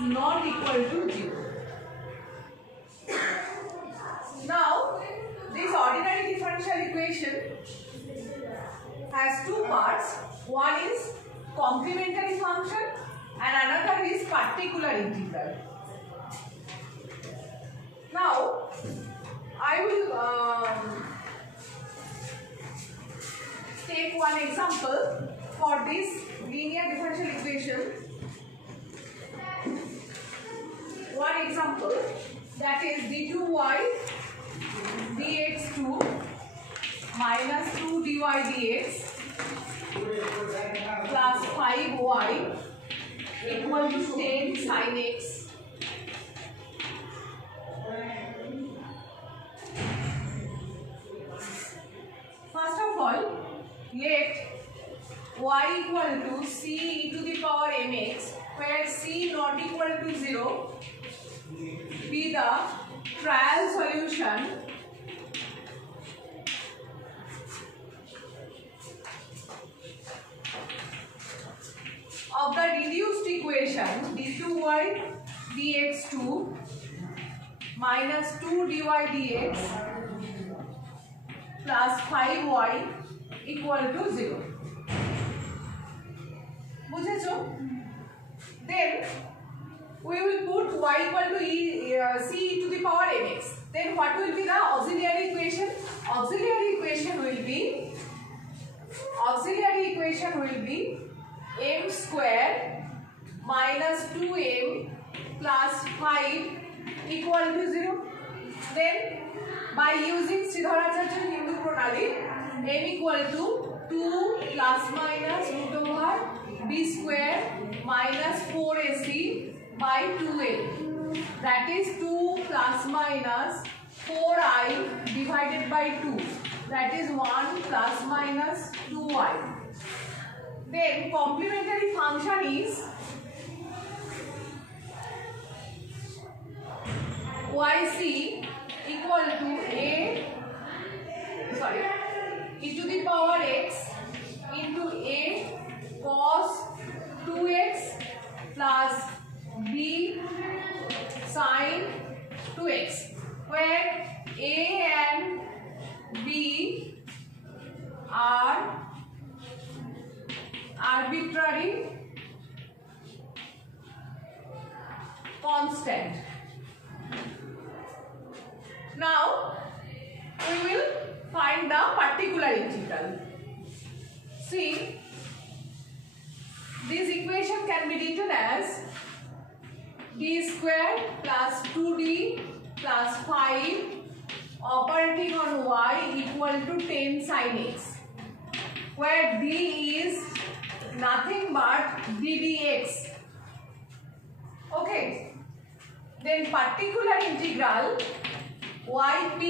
not equal to 0. Now, this ordinary differential equation has two parts. One is complementary function and another is particular integral. Now, I will take one example for this linear differential equation. One example, that is d2y dx2 minus 2 dy dx plus 5y equal to 10 sin x. First of all, let y equal to c e to the power mx, where c not equal to 0 be the trial solution of the reduced equation d2y dx2 minus 2 dy dx plus 5y equal to 0. Then we will put y equal to c to the power mx. Then what will be the auxiliary equation? Auxiliary equation will be m square minus 2m plus 5 equal to 0. Then by using Sridharacharya Hindu Pranali, m equal to 2 plus minus root over b square minus 4ac by 2a, that is 2 plus minus 4i divided by 2, that is 1 plus minus 2i. Then complementary function is yc equal to e to the power x into a cos 2x plus b sin 2x, where a and b are arbitrary constant. Now we will find the particular integral. See, this equation can be written as d square plus 2d plus 5 operating on y equal to 10 sin x, where d is nothing but ddx. Okay, then particular integral yp